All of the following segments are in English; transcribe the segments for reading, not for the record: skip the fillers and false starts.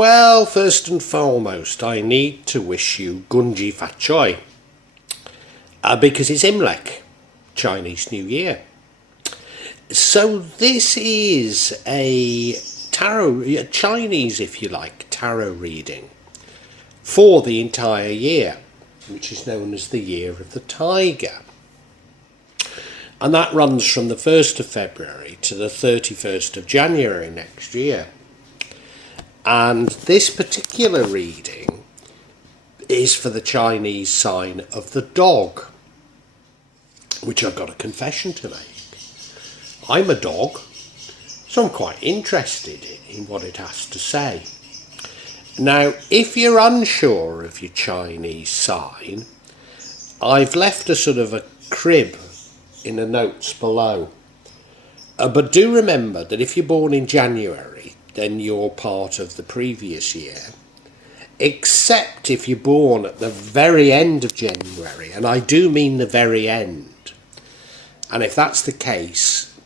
Well, first and foremost, I need to wish you Gunji Fat Choi, because it's Imlek, Chinese New Year. So this is a Chinese, if you like, tarot reading for the entire year, which is known as the Year of the Tiger. And that runs from the 1st of February to the 31st of January next year. And this particular reading is for the Chinese sign of the dog, which I've got a confession to make. I'm a dog, so I'm quite interested in what it has to say. Now, if you're unsure of your Chinese sign, I've left a sort of a crib in the notes below. But do remember that if you're born in January, then you're part of the previous year, except if you're born at the very end of January, and I do mean the very end. And if that's the case,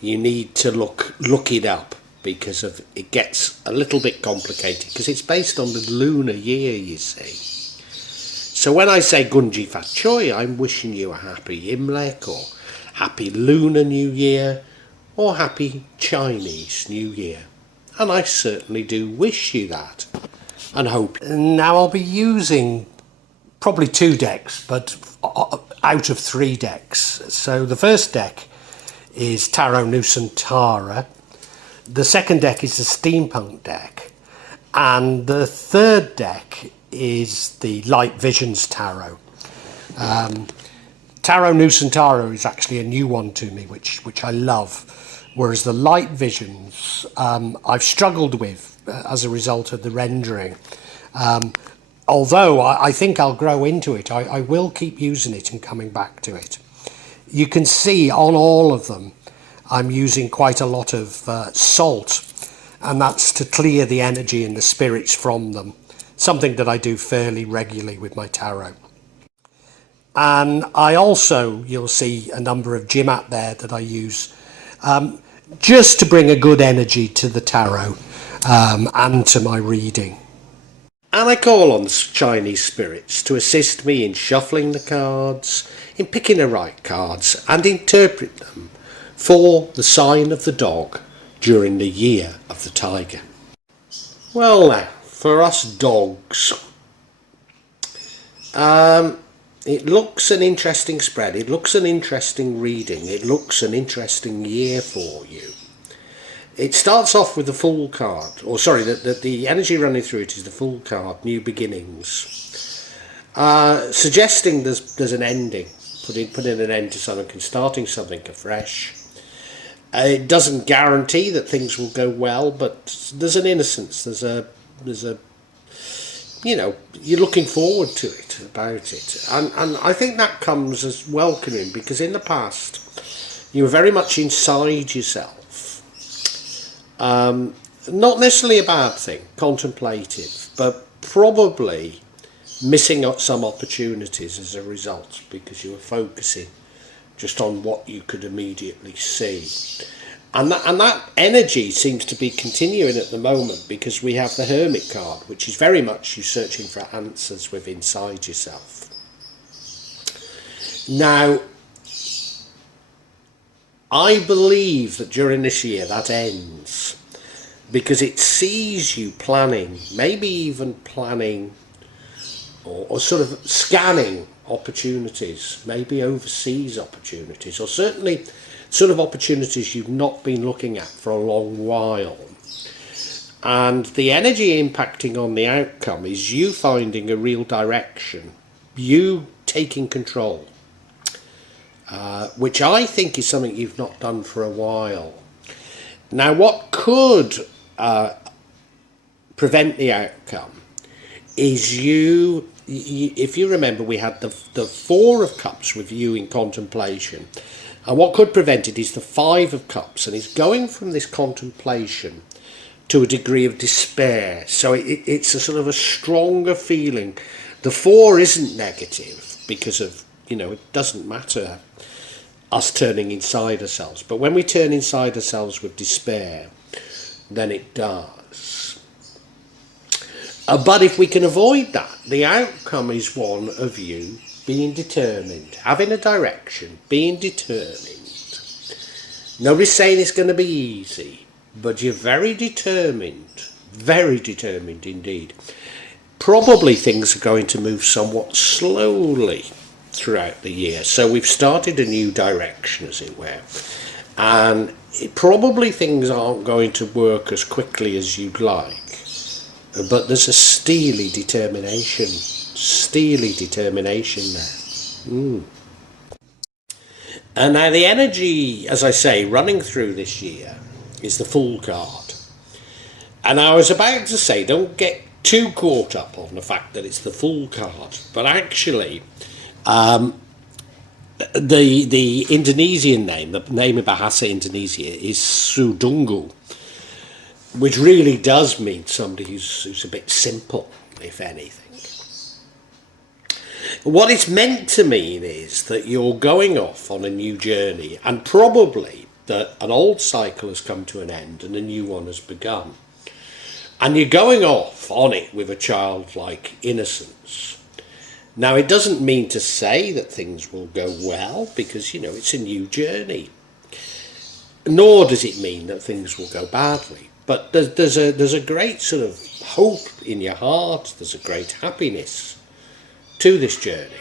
you need to look it up, because it gets a little bit complicated, because it's based on the lunar year, you see. So when I say Gunji Fat Choi, I'm wishing you a happy Imlek, or happy Lunar New Year, or happy Chinese New Year. And I certainly do wish you that, and hope. Now I'll be using probably 2 decks, but out of 3 decks. So the first deck is Tarot Nusantara, the second deck is the Steampunk deck, and the third deck is the Light Visions Tarot. Tarot Nusantara is actually a new one to me, which I love, whereas the Light Visions I've struggled with as a result of the rendering. Although I think I'll grow into it, I will keep using it and coming back to it. You can see on all of them I'm using quite a lot of salt, and that's to clear the energy and the spirits from them, something that I do fairly regularly with my tarot. And I also, you'll see a number of Jimat there that I use just to bring a good energy to the tarot and to my reading. And I call on Chinese spirits to assist me in shuffling the cards, in picking the right cards, and interpret them for the sign of the dog during the Year of the Tiger. Well now, for us dogs, it looks an interesting spread, it looks an interesting reading, it looks an interesting year for you. It starts off with the Fool card, or sorry, the energy running through it is the Fool card, New Beginnings, suggesting there's an ending, putting an end to something and starting something afresh. It doesn't guarantee that things will go well, but there's an innocence, there's a you know, you're looking forward to it, about it. And I think that comes as welcoming, because in the past you were very much inside yourself. Not necessarily a bad thing, contemplative, but probably missing out some opportunities as a result, because you were focusing just on what you could immediately see. And that energy seems to be continuing at the moment, because we have the Hermit card, which is very much you searching for answers within inside yourself. Now, I believe that during this year that ends, because it sees you planning, maybe even planning or sort of scanning opportunities, maybe overseas opportunities, or certainly sort of opportunities you've not been looking at for a long while. And the energy impacting on the outcome is you finding a real direction, you taking control, which I think is something you've not done for a while. Now, what could prevent the outcome is if you remember, we had the 4 of Cups with you in contemplation. And what could prevent it is the 5 of Cups, and it's going from this contemplation to a degree of despair. So it's a sort of a stronger feeling. The 4 isn't negative because of, you know, it doesn't matter us turning inside ourselves. But when we turn inside ourselves with despair, then it does. But if we can avoid that, the outcome is one of you being determined, having a direction, being determined. Nobody's saying it's going to be easy, but you're very determined indeed. Probably things are going to move somewhat slowly throughout the year. So we've started a new direction, as it were. And probably things aren't going to work as quickly as you'd like. But there's a steely determination there. And now the energy, as I say, running through this year is the Fool card. And I was about to say, don't get too caught up on the fact that it's the Fool card, but actually the Indonesian name, the name of Bahasa Indonesia, is Sudungu, which really does mean somebody who's a bit simple, if anything. What it's meant to mean is that you're going off on a new journey, and probably that an old cycle has come to an end and a new one has begun. And you're going off on it with a childlike innocence. Now, it doesn't mean to say that things will go well, because, it's a new journey. Nor does it mean that things will go badly. But there's a great sort of hope in your heart. There's a great happiness to this journey.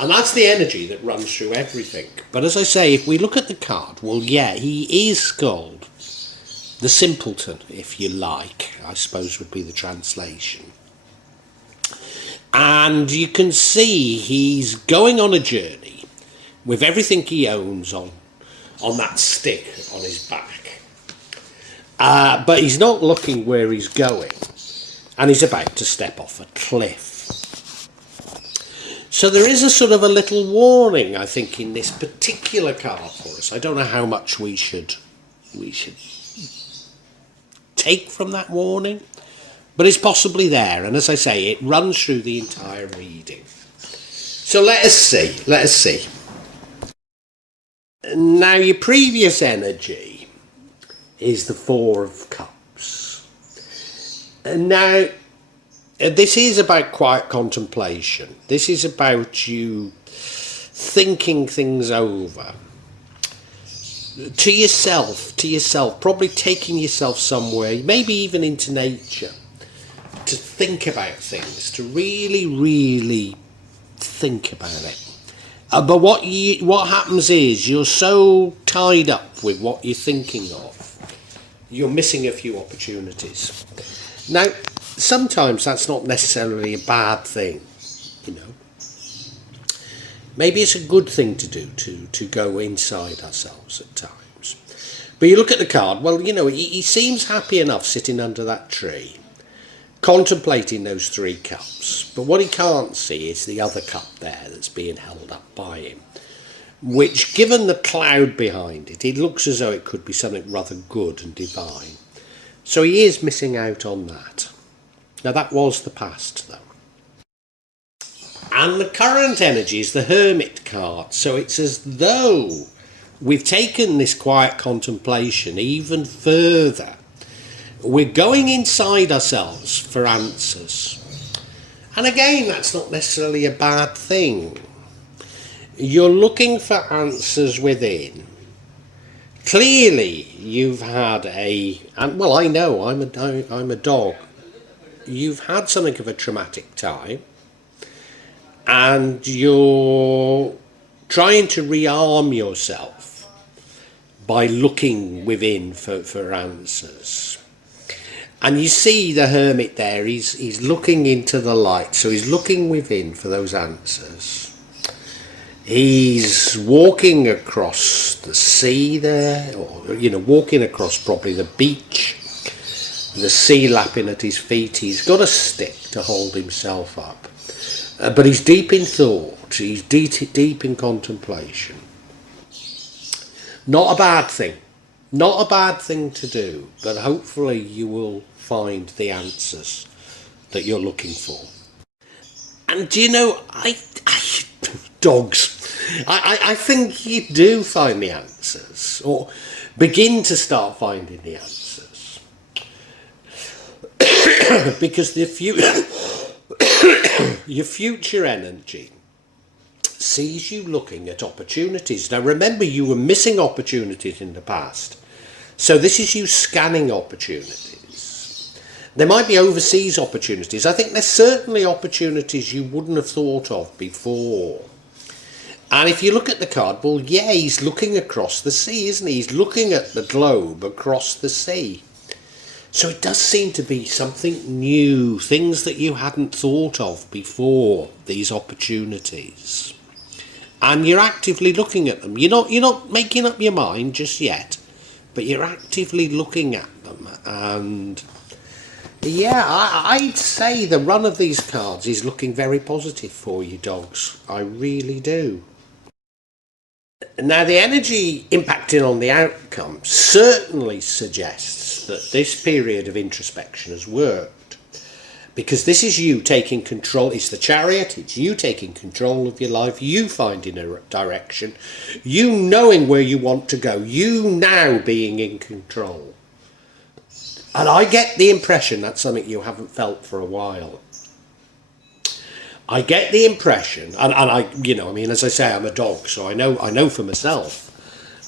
And that's the energy that runs through everything. But as I say, if we look at the card, well, yeah, he is called the simpleton, if you like, I suppose would be the translation. And you can see he's going on a journey with everything he owns on that stick on his back. But he's not looking where he's going, and he's about to step off a cliff. So there is a sort of a little warning, I think, in this particular card for us. I don't know how much we should take from that warning, but it's possibly there, and as I say, it runs through the entire reading. So let us see. Now, your previous energy is the Four of Cups. And now, this is about quiet contemplation. This is about you thinking things over. To yourself, probably taking yourself somewhere, maybe even into nature, to think about things, to really, really think about it. But what happens is you're so tied up with what you're thinking of, you're missing a few opportunities. Now, sometimes that's not necessarily a bad thing, Maybe it's a good thing to do, to go inside ourselves at times. But you look at the card, well, he seems happy enough sitting under that tree, contemplating those 3 cups. But what he can't see is the other cup there that's being held up by him, which, given the cloud behind it, it looks as though it could be something rather good and divine. So he is missing out on that. Now, that was the past, though. And the current energy is the Hermit card. So it's as though we've taken this quiet contemplation even further. We're going inside ourselves for answers. And again, that's not necessarily a bad thing. You're looking for answers within. Clearly, you've had well, I know, I'm a dog. You've had something of a traumatic time. And you're trying to rearm yourself by looking within for answers. And you see the Hermit there, he's looking into the light, so he's looking within for those answers. He's walking across the sea there, or, walking across probably the beach, the sea lapping at his feet. He's got a stick to hold himself up. But he's deep in thought, he's deep in contemplation. Not a bad thing. Not a bad thing to do, but hopefully you will find the answers that you're looking for. And dogs, I think you do find the answers, or begin to start finding the answers. because your future energy sees you looking at opportunities. Now remember, you were missing opportunities in the past. So this is you scanning opportunities. There might be overseas opportunities. I think there's certainly opportunities you wouldn't have thought of before. And if you look at the card, well, yeah, he's looking across the sea, isn't he? He's looking at the globe across the sea. So it does seem to be something new, things that you hadn't thought of before, these opportunities. And you're actively looking at them. You're not making up your mind just yet, but you're actively looking at them. And yeah, I'd say the run of these cards is looking very positive for you, dogs. I really do. Now, the energy impacting on the outcome certainly suggests that this period of introspection has worked, because this is you taking control. It's the Chariot. It's you taking control of your life, you finding a direction, you knowing where you want to go, you now being in control. And I get the impression that's something you haven't felt for a while. I get the impression, and I, as I say, I'm a dog, so I know for myself,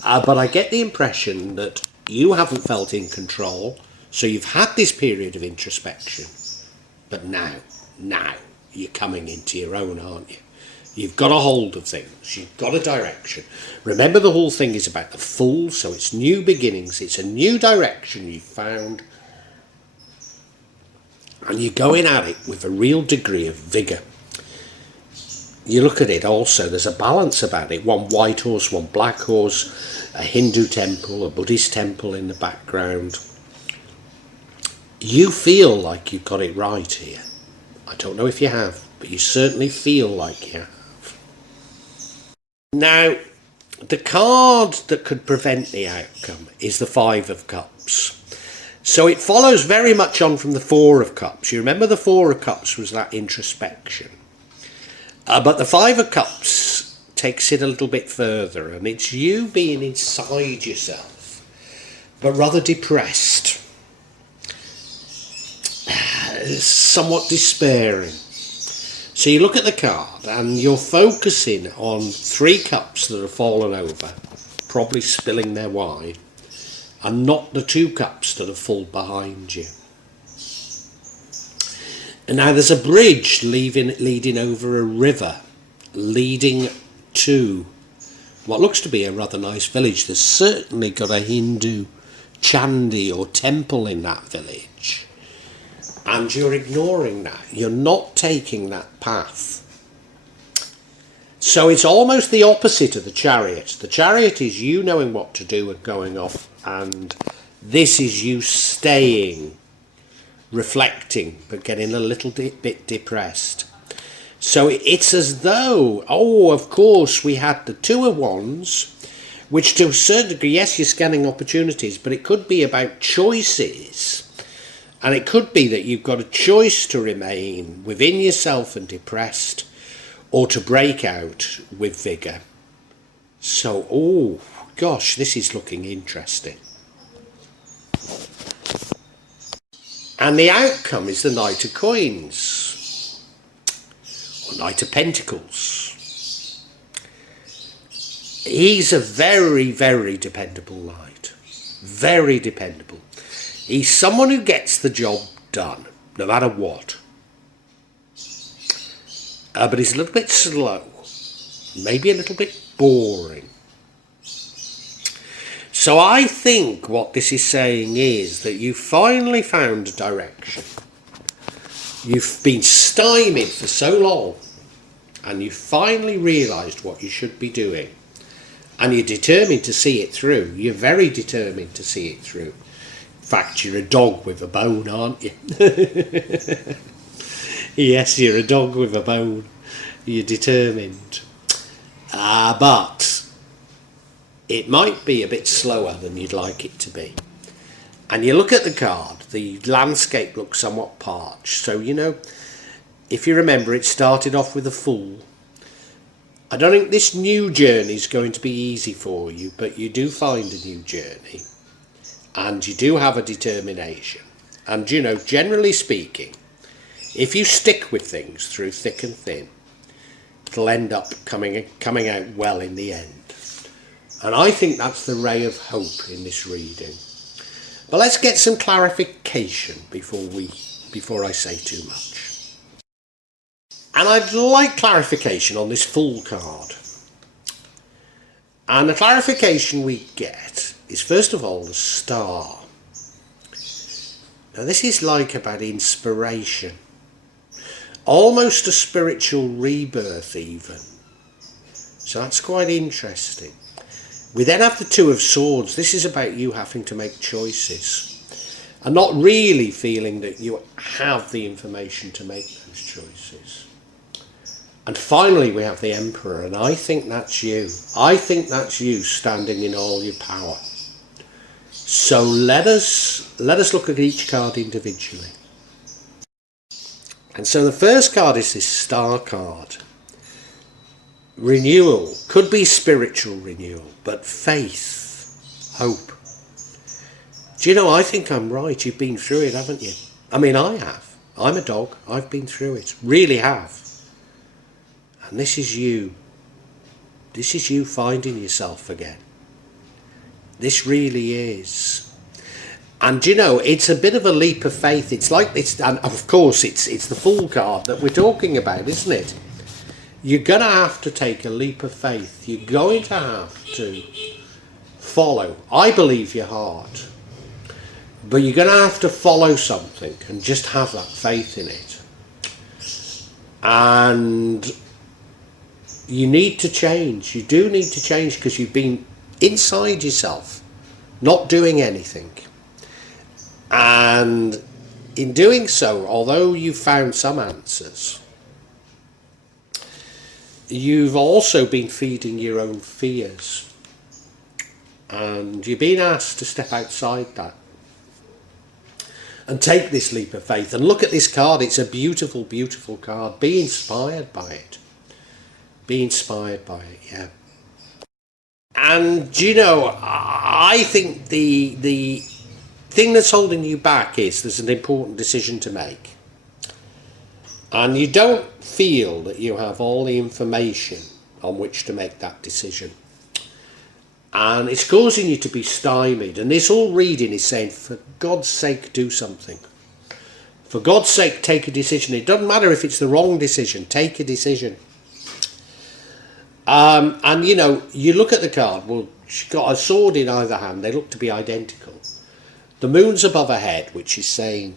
but I get the impression that you haven't felt in control, so you've had this period of introspection, but now, you're coming into your own, aren't you? You've got a hold of things, you've got a direction. Remember, the whole thing is about the Fool, so it's new beginnings, it's a new direction you've found, and you're going at it with a real degree of vigour. You look at it also, there's a balance about it. One white horse, one black horse, a Hindu temple, a Buddhist temple in the background. You feel like you've got it right here. I don't know if you have, but you certainly feel like you have. Now, the card that could prevent the outcome is the Five of Cups. So it follows very much on from the Four of Cups. You remember the Four of Cups was that introspection. But the Five of Cups takes it a little bit further, and it's you being inside yourself, but rather depressed, somewhat despairing. So you look at the card, and you're focusing on three cups that have fallen over, probably spilling their wine, and not the two cups that are full behind you. And now there's a bridge leading over a river, leading to what looks to be a rather nice village. There's certainly got a Hindu chandi or temple in that village. And you're ignoring that. You're not taking that path. So it's almost the opposite of the Chariot. The Chariot is you knowing what to do and going off, and this is you staying, reflecting, but getting a little bit depressed. So it's as though, of course, we had the Two of Wands, which to a certain degree, yes, you're scanning opportunities, but it could be about choices. And it could be that you've got a choice to remain within yourself and depressed, or to break out with vigour. So, gosh, this is looking interesting. And the outcome is the Knight of Coins, or Knight of Pentacles. He's a very, very dependable knight. Very dependable. He's someone who gets the job done, no matter what. But he's a little bit slow, maybe a little bit boring. So I think what this is saying is that you finally found a direction. You've been stymied for so long, and you finally realised what you should be doing. And you're determined to see it through. You're very determined to see it through. In fact, you're a dog with a bone, aren't you? Yes, you're a dog with a bone. You're determined. But it might be a bit slower than you'd like it to be. And you look at the card, the landscape looks somewhat parched. So, if you remember, it started off with a Fool. I don't think this new journey is going to be easy for you, but you do find a new journey. And you do have a determination. And, you know, generally speaking, if you stick with things through thick and thin, it'll end up coming out well in the end. And I think that's the ray of hope in this reading. But let's get some clarification before I say too much. And I'd like clarification on this Fool card. And the clarification we get is, first of all, the Star. Now this is like about inspiration. Almost a spiritual rebirth even. So that's quite interesting. We then have the Two of Swords. This is about you having to make choices and not really feeling that you have the information to make those choices. And finally we have the Emperor, and I think that's you. I think that's you standing in all your power. So let us look at each card individually. And so the first card is this Star card. Renewal, could be spiritual renewal, but faith, hope. Do you know, I think I'm right. You've been through it, haven't you? I mean, I have. I'm a dog. I've been through it. Really have. And this is you. This is you finding yourself again. This really is. And you know, it's a bit of a leap of faith. It's like it's, and of course, it's the Fool card that we're talking about, isn't it? You're going to have to take a leap of faith. You're going to have to follow, I believe, your heart. But you're going to have to follow something and just have that faith in it. And you need to change. You do need to change because you've been inside yourself, not doing anything. And in doing so, although you've found some answers, you've also been feeding your own fears. And you've been asked to step outside that and take this leap of faith. And look at this card. It's a beautiful, beautiful card. Be inspired by it. Be inspired by it, yeah. And, you know, I think the thing that's holding you back is there's an important decision to make. And you don't feel that you have all the information on which to make that decision. And it's causing you to be stymied. And this whole reading is saying, for God's sake, do something. For God's sake, take a decision. It doesn't matter if it's the wrong decision. Take a decision. And, you know, you look at the card. Well, she's got a sword in either hand. They look to be identical. The moon's above her head, which is saying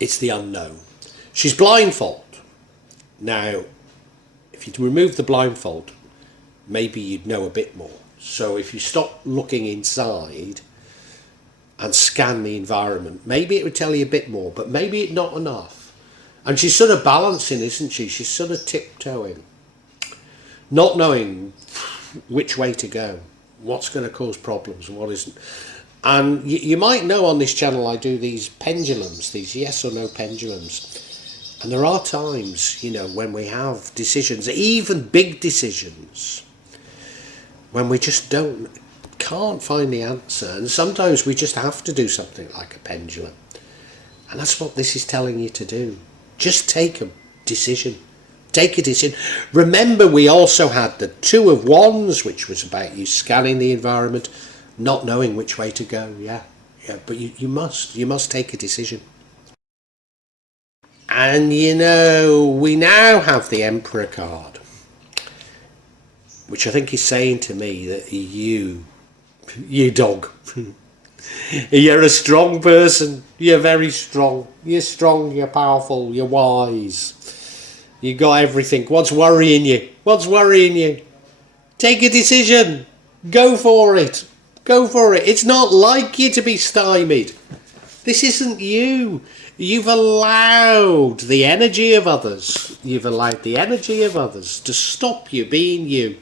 it's the unknown. She's blindfolded. Now, if you remove the blindfold, maybe you'd know a bit more. So if you stop looking inside and scan the environment, maybe it would tell you a bit more, but maybe not enough. And she's sort of balancing, isn't she? She's sort of tiptoeing, not knowing which way to go, what's going to cause problems and what isn't. And you might know on this channel I do these pendulums, these yes or no pendulums. And there are times, you know, when we have decisions, even big decisions, when we just can't find the answer. And sometimes we just have to do something like a pendulum. And that's what this is telling you to do. Just take a decision. Take a decision. Remember, we also had the Two of Wands, which was about you scanning the environment, not knowing which way to go. Yeah, but you must take a decision. And, you know, we now have the Emperor card, which I think is saying to me that you dog, you're a strong person. You're very strong. You're strong, you're powerful, you're wise. You got everything. What's worrying you? What's worrying you? Take a decision. Go for it. Go for it. It's not like you to be stymied. This isn't you. You've allowed the energy of others. You've allowed the energy of others to stop you being you.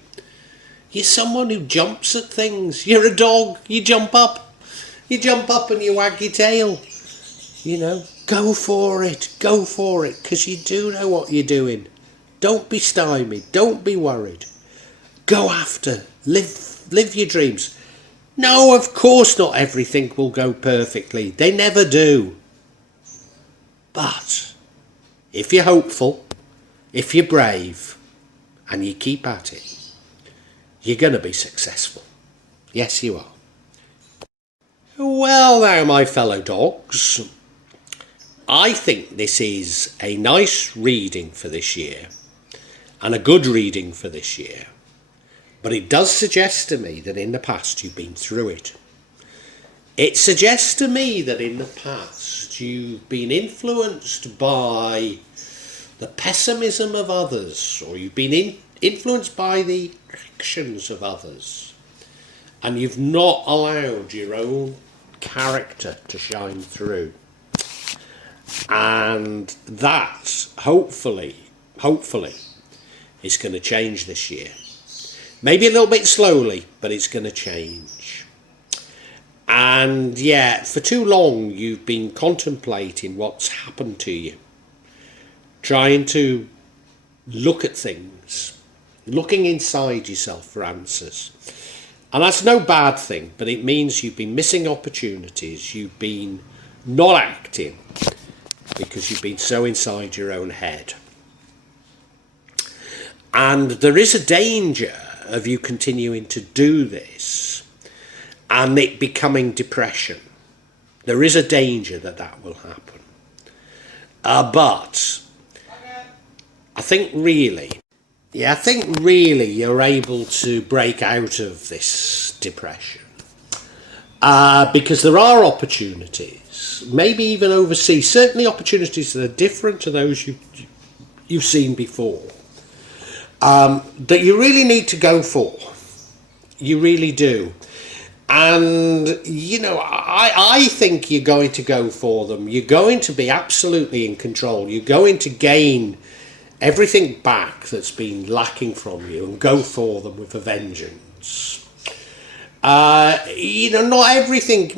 You're someone who jumps at things. You're a dog. You jump up. You jump up and you wag your tail. You know, go for it. Go for it, because you do know what you're doing. Don't be stymied. Don't be worried. Go after. Live your dreams. No, of course not everything will go perfectly. They never do. But if you're hopeful, if you're brave, and you keep at it, you're going to be successful. Yes, you are. Well, now, my fellow dogs, I think this is a nice reading for this year and a good reading for this year. But it does suggest to me that in the past you've been through it. It suggests to me that in the past you've been influenced by the pessimism of others, or you've been influenced by the actions of others, and you've not allowed your own character to shine through. And that, hopefully, is going to change this year. Maybe a little bit slowly, but it's going to change. And yeah, for too long you've been contemplating what's happened to you, trying to look at things, looking inside yourself for answers. And that's no bad thing, but it means you've been missing opportunities, you've been not acting because you've been so inside your own head. And there is a danger of you continuing to do this and it becoming depression. There is a danger that that will happen. But I think really you're able to break out of this depression. Because there are opportunities, maybe even overseas, certainly opportunities that are different to those you've seen before, that you really need to go for. You really do. And, you know, I think you're going to go for them. You're going to be absolutely in control. You're going to gain everything back that's been lacking from you and go for them with a vengeance. You know, not everything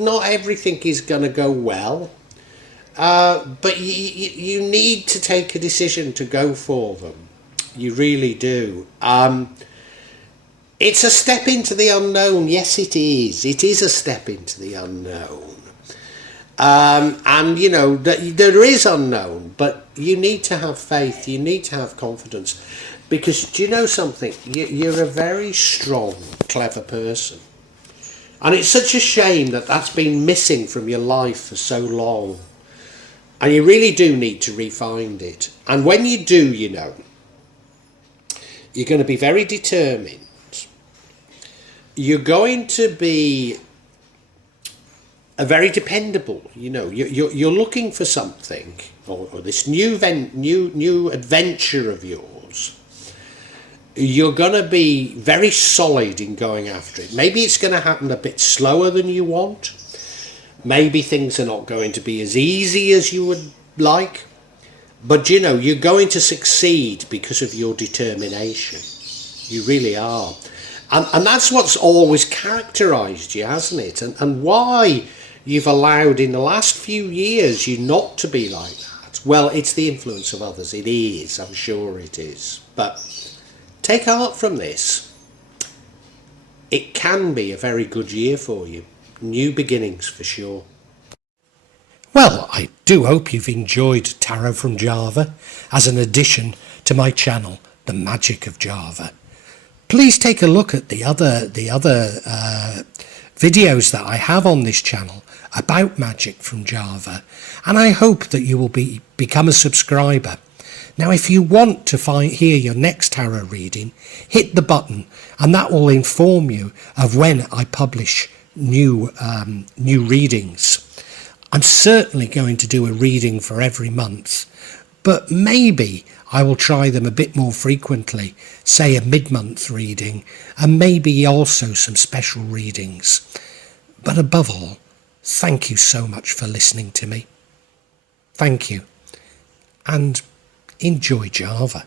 is going to go well. But you need to take a decision to go for them. You really do. It's a step into the unknown. Yes, it is. It is a step into the unknown. And, you know, there is unknown, but you need to have faith. You need to have confidence. Because, do you know something? You're a very strong, clever person. And it's such a shame that that's been missing from your life for so long. And you really do need to re-find it. And when you do, you know, you're going to be very determined. You're going to be very dependable. You know, you're looking for something, or this new adventure of yours. You're going to be very solid in going after it. Maybe it's going to happen a bit slower than you want. Maybe things are not going to be as easy as you would like. But, you know, you're going to succeed because of your determination. You really are. And that's what's always characterised you, hasn't it? And why you've allowed in the last few years you not to be like that. Well, it's the influence of others. It is. I'm sure it is. But take heart from this. It can be a very good year for you. New beginnings for sure. Well, I do hope you've enjoyed Tarot from Java as an addition to my channel, The Magic of Java. Please take a look at the other videos that I have on this channel about magic from Java, and I hope that you will become a subscriber. Now, if you want to hear your next tarot reading, hit the button, and that will inform you of when I publish new readings. I'm certainly going to do a reading for every month, but maybe I will try them a bit more frequently, say a mid-month reading, and maybe also some special readings. But above all, thank you so much for listening to me. Thank you, and enjoy Java.